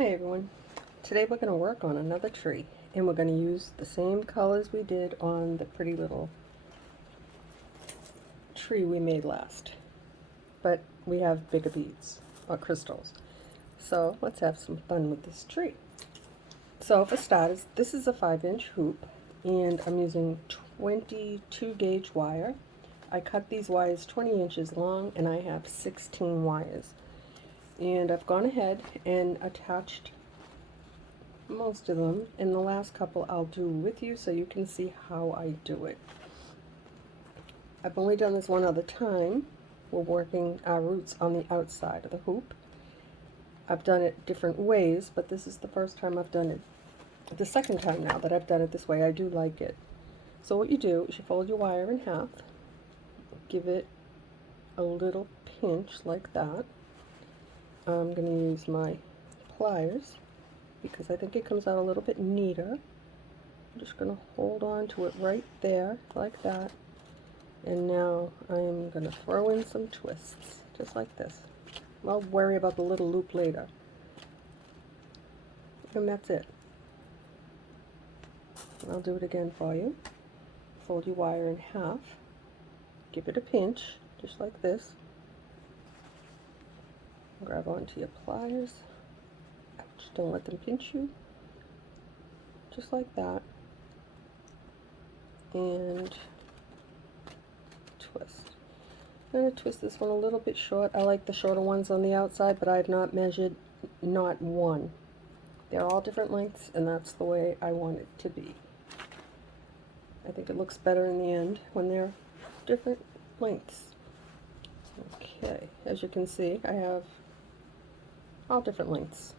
Hi everyone. Today we're going to work on another tree, and we're going to use the same colors we did on the pretty little tree we made last, but we have bigger beads or crystals. So let's have some fun with this tree. So for starters, this is a 5-inch hoop, and I'm using 22 gauge wire. I cut these wires 20 inches long, and I have 16 wires. And I've gone ahead and attached most of them, and the last couple I'll do with you so you can see how I do it. I've only done this one other time. We're working our roots on the outside of the hoop. I've done it different ways, but this is the first time I've done it. The second time now that I've done it this way. I do like it. So what you do is you fold your wire in half, give it a little pinch like that. I'm going to use my pliers because I think it comes out a little bit neater. I'm just going to hold on to it right there like that, and now I'm going to throw in some twists just like this. I'll worry about the little loop later, and that's it. I'll do it again for you. Fold your wire in half, give it a pinch just like this, grab onto your pliers. Ouch, don't let them pinch you, just like that, and twist. I'm going to twist this one a little bit short. I like the shorter ones on the outside, but I have not measured not one. They're all different lengths, and that's the way I want it to be. I think it looks better in the end when they're different lengths. Okay, as you can see, I have all different lengths.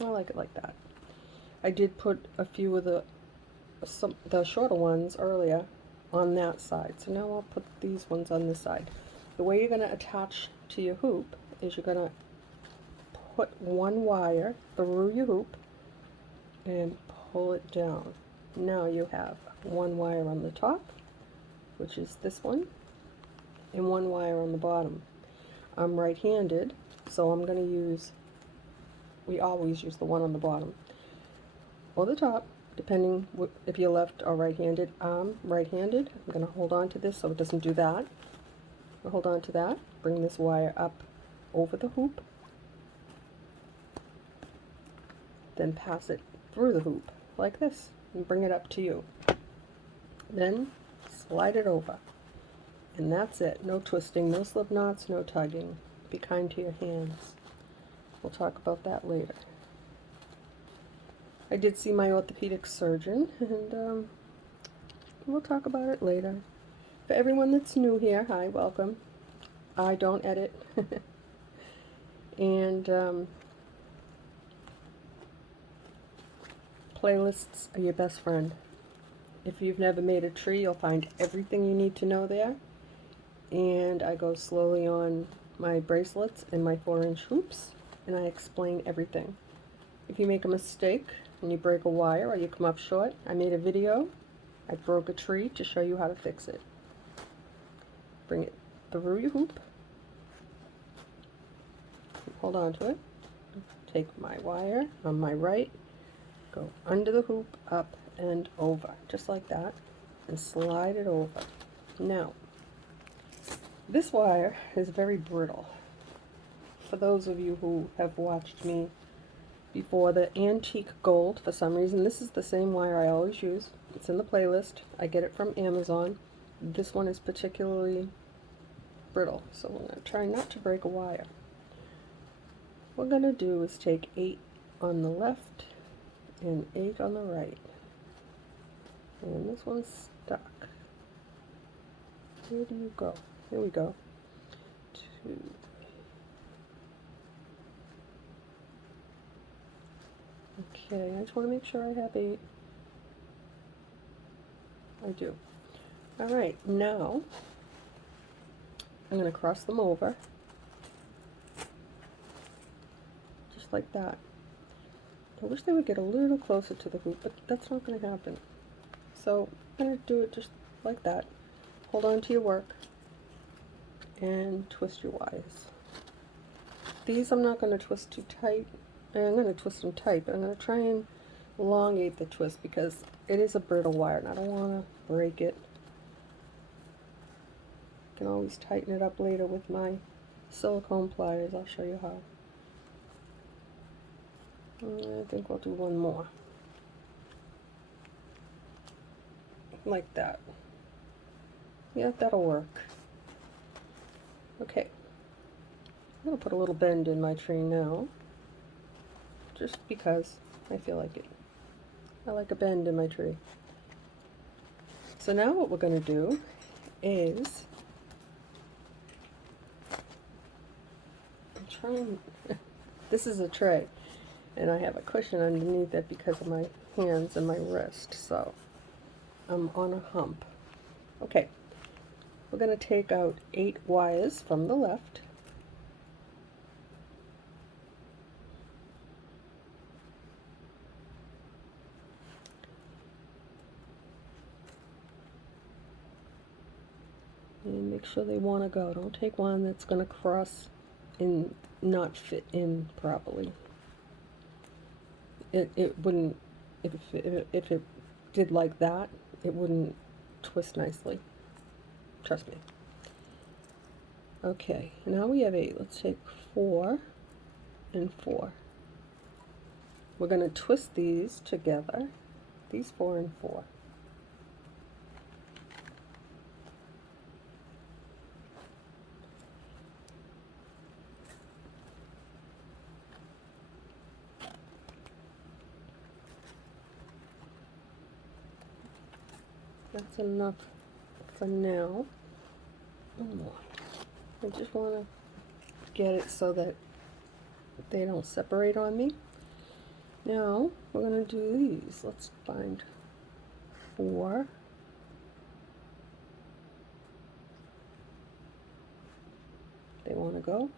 I like it like that. I did put a few of the shorter ones earlier on that side, so now I'll put these ones on this side. The way you're going to attach to your hoop is you're going to put one wire through your hoop and pull it down. Now you have one wire on the top, which is this one, and one wire on the bottom. I'm right-handed, so I'm going to use, we always use the one on the bottom or the top, depending if you're left or right-handed. I'm right-handed. I'm going to hold on to this so it doesn't do that. I'll hold on to that, bring this wire up over the hoop, then pass it through the hoop like this and bring it up to you. Then slide it over, and that's it. No twisting, no slip knots, no tugging. Be kind to your hands. We'll talk about that later. I did see my orthopedic surgeon, and we'll talk about it later. For everyone that's new here, hi, welcome. I don't edit. And playlists are your best friend. If you've never made a tree, you'll find everything you need to know there. And I go slowly on my bracelets and my 4-inch hoops, and I explain everything. If you make a mistake and you break a wire or you come up short, I made a video. I broke a tree to show you how to fix it. Bring it through your hoop. Hold on to it. Take my wire on my right, go under the hoop, up and over, just like that, and slide it over. Now, this wire is very brittle. For those of you who have watched me before, the antique gold, for some reason, this is the same wire I always use. It's in the playlist. I get it from Amazon. This one is particularly brittle, so we're going to try not to break a wire. What we're going to do is take 8 on the left and 8 on the right. And this one's stuck. Where do you go? Here we go. 2. Okay, I just want to make sure I have 8. I do. Alright, now I'm going to cross them over. Just like that. I wish they would get a little closer to the hoop, but that's not going to happen. So I'm going to do it just like that. Hold on to your work and twist your wires. These I'm not going to twist too tight And I'm going to twist them tight, but I'm going to try and elongate the twist because it is a brittle wire and I don't want to break it. I can always tighten it up later with my silicone pliers. I'll show you how. I think we'll do one more. Like that. Yeah, that'll work. Okay. I'm going to put a little bend in my tree now. Just because I feel like it. I like a bend in my tree. So now what we're going to do is I'm trying this is a tray and I have a cushion underneath it because of my hands and my wrist, so I'm on a hump. Okay, we're going to take out 8 wires from the left. And make sure they want to go. Don't take one that's going to cross and not fit in properly. It wouldn't, if it did like that, it wouldn't twist nicely. Trust me. Okay, now we have 8. Let's take 4 and 4. We're going to twist these together, these 4 and 4. That's enough for now. One more. I just want to get it so that they don't separate on me. Now we're going to do these. Let's find 4. They want to go?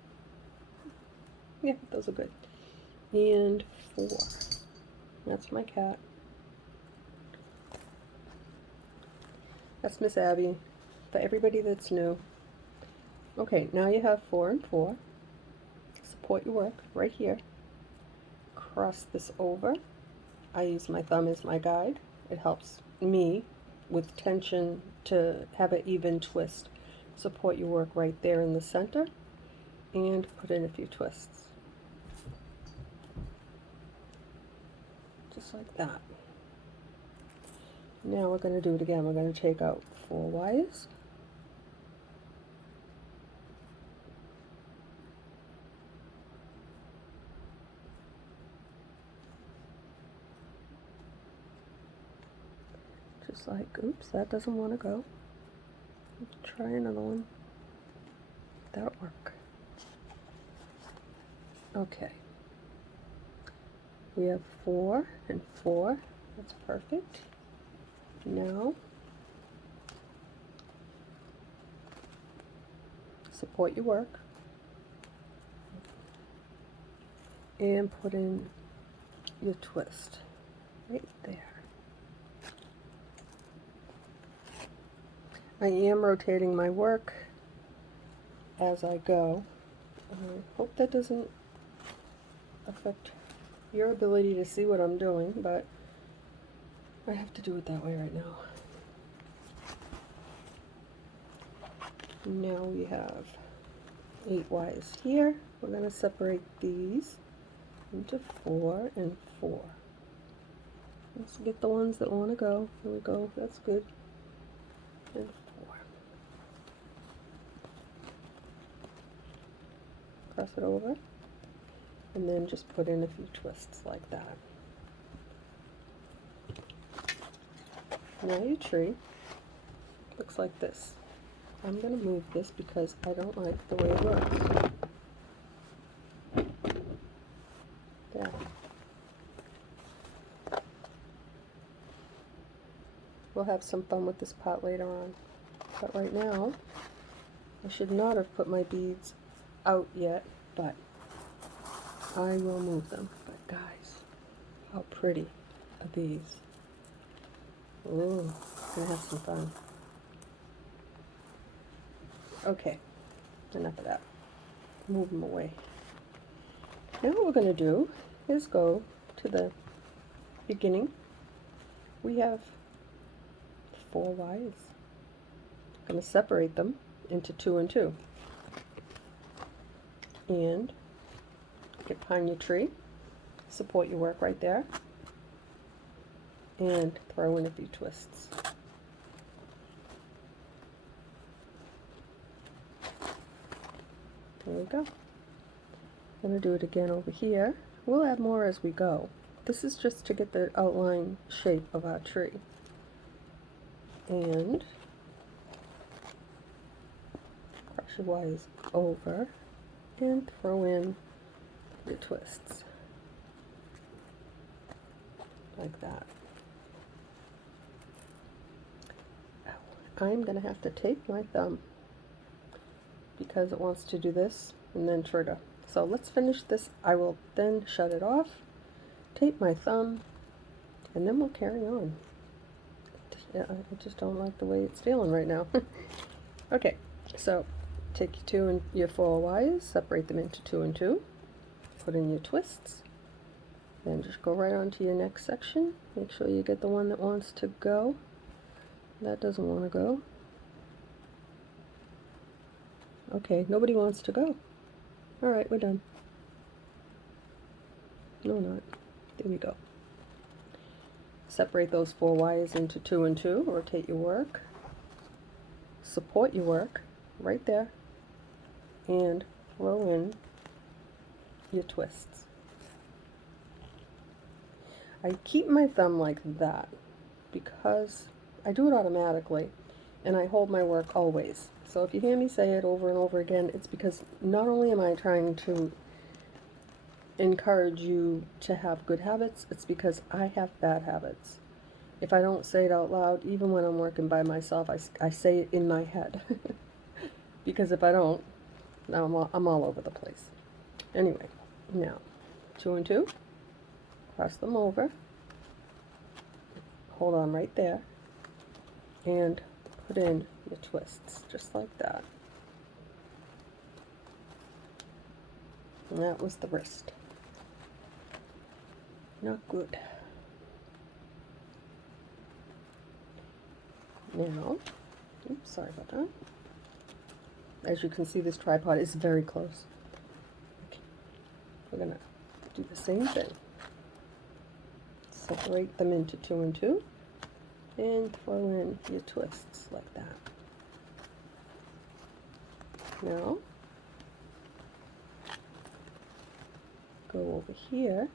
Yeah, those are good. And 4. That's my cat. That's Miss Abby, for everybody that's new. Okay, now you have 4 and 4. Support your work right here. Cross this over. I use my thumb as my guide. It helps me with tension to have an even twist. Support your work right there in the center and put in a few twists. Just like that. Now we're going to do it again. We're going to take out 4 wires. Just like, oops, that doesn't want to go. Let's try another one. That'll work. Okay. We have 4 and 4. That's perfect. Now, support your work and put in your twist right there. I am rotating my work as I go. I hope that doesn't affect your ability to see what I'm doing, but I have to do it that way right now. Now we have 8 wires here. We're going to separate these into 4 and 4. Let's get the ones that want to go. Here we go. That's good. And 4. Cross it over. And then just put in a few twists like that. Now your tree looks like this. I'm going to move this because I don't like the way it looks. There. We'll have some fun with this pot later on. But right now, I should not have put my beads out yet, but I will move them. But guys, how pretty are these? Ooh, gonna have some fun. Okay, enough of that. Move them away. Now what we're gonna do his go to the beginning. We have 4 Ys. I'm going to separate them into 2 and 2. And get behind your tree, support your work right there, and throw in a few twists. There we go. I'm going to do it again over here. We'll add more as we go. This is just to get the outline shape of our tree. And cross your wires over and throw in your twists. Like that. I'm going to have to tape my thumb because it wants to do this and then trigger. So let's finish this. I will then shut it off, tape my thumb, and then we'll carry on. Yeah, I just don't like the way it's feeling right now. Okay, so take your 2 and your 4 wires, separate them into 2 and 2, put in your twists, then just go right on to your next section. Make sure you get the one that wants to go. That doesn't want to go. Okay, nobody wants to go. Alright, we're done. No, not. There we go. Separate those 4 wires into 2 and 2, rotate your work, support your work right there, and throw in your twists. I keep my thumb like that because I do it automatically and I hold my work always. So if you hear me say it over and over again, it's because not only am I trying to encourage you to have good habits, it's because I have bad habits. If I don't say it out loud, even when I'm working by myself, I say it in my head. Because if I don't, now I'm all over the place. Anyway, now 2 and 2, cross them over, hold on right there, and put in your twists, just like that. And that was the wrist. Not good. Now, oops, sorry about that. As you can see, this tripod is very close. Okay. We're going to do the same thing. Separate them into 2 and 2, and throw in your twists like that. Now, go over here,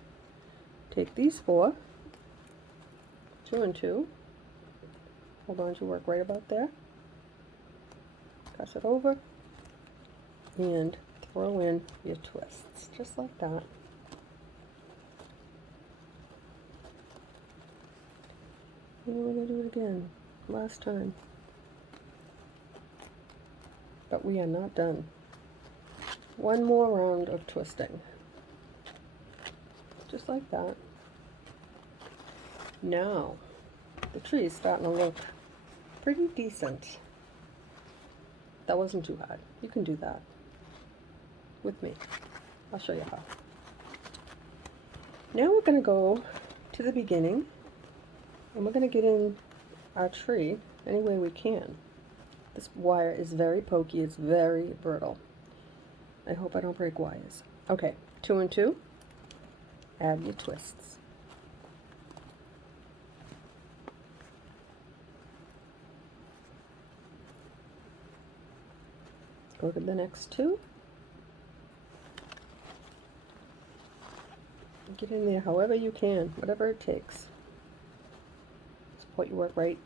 take these 4, 2 and 2, hold on to work right about there, cross it over, and throw in your twists, just like that. And we're going to do it again, last time. But we are not done. One more round of twisting. Just like that. Now, the tree is starting to look pretty decent. That wasn't too hard. You can do that with me. I'll show you how. Now we're going to go to the beginning, and we're going to get in our tree any way we can. This wire is very pokey, it's very brittle. I hope I don't break wires. Okay, 2 and 2, add your twists. Go to the next 2. Get in there however you can, whatever it takes. Support your work right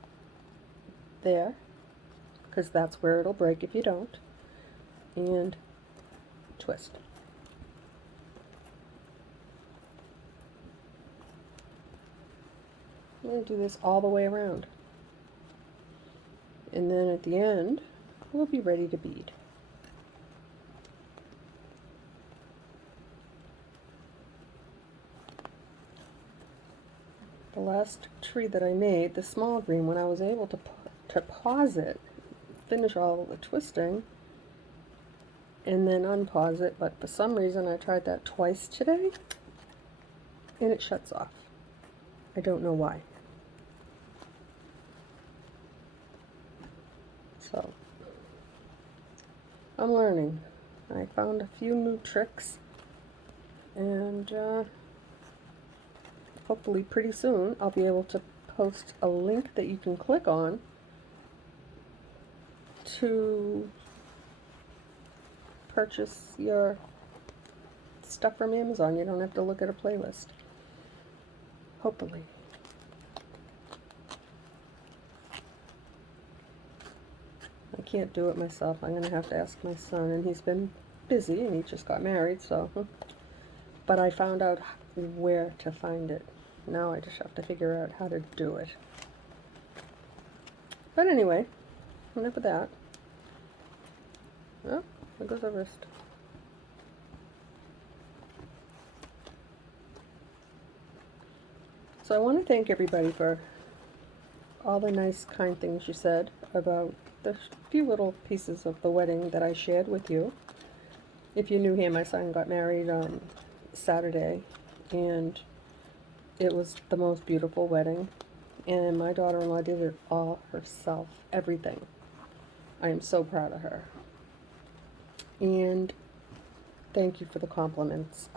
there, because that's where it'll break if you don't. And twist. I'm going to do this all the way around. And then at the end, we'll be ready to bead. The last tree that I made, the small green, when I was able to pause it, finish all the twisting, and then unpause it, but for some reason I tried that twice today, and it shuts off. I don't know why. So, I'm learning. I found a few new tricks, and hopefully pretty soon I'll be able to post a link that you can click on to purchase your stuff from Amazon. You don't have to look at a playlist. Hopefully. I can't do it myself. I'm going to have to ask my son, and he's been busy, and he just got married, so. But I found out where to find it. Now I just have to figure out how to do it. But anyway, enough of that. Oh, there goes our wrist. So I want to thank everybody for all the nice, kind things you said about the few little pieces of the wedding that I shared with you. If you're new here, my son got married on Saturday, and it was the most beautiful wedding, and my daughter-in-law did it all herself, everything. I am so proud of her. And thank you for the compliments.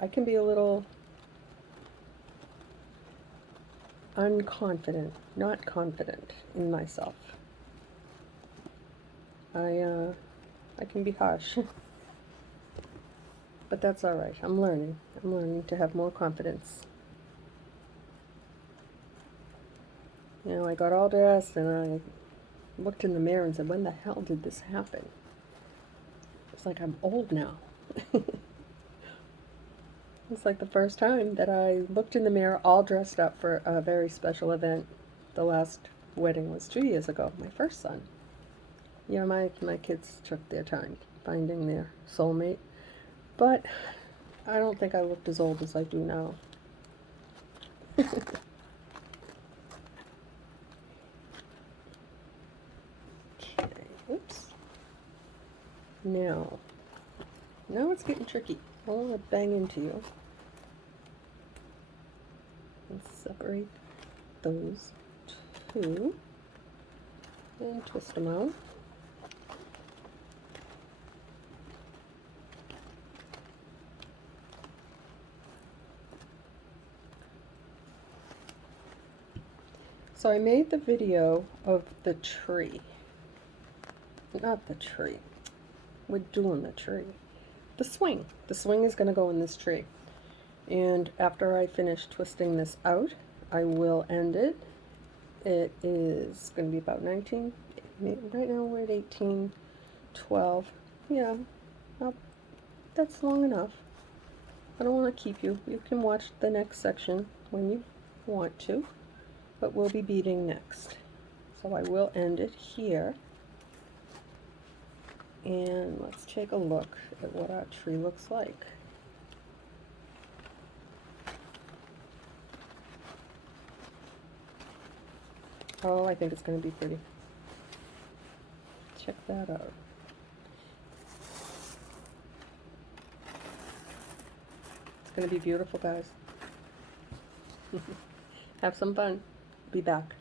I can be a little unconfident, not confident in myself. I can be harsh. But that's all right. I'm learning. I'm learning to have more confidence. You know, I got all dressed and I looked in the mirror and said, when the hell did this happen? It's like I'm old now. It's like the first time that I looked in the mirror all dressed up for a very special event. The last wedding was 2 years ago, my first son. You know, my kids took their time finding their soulmate. But I don't think I looked as old as I do now. Okay, oops. Now it's getting tricky. I don't want to bang into you. Let's separate those two and twist them out. So I made the video of the tree. Not the tree. We're doing the tree. The swing. The swing is going to go in this tree. And after I finish twisting this out, I will end it. It is going to be about 19. Right now we're at 18, 12. Yeah, well, that's long enough. I don't want to keep you. You can watch the next section when you want to. But we'll be beading next. So I will end it here. And let's take a look at what our tree looks like. Oh, I think it's going to be pretty. Check that out. It's going to be beautiful, guys. Have some fun. Be back.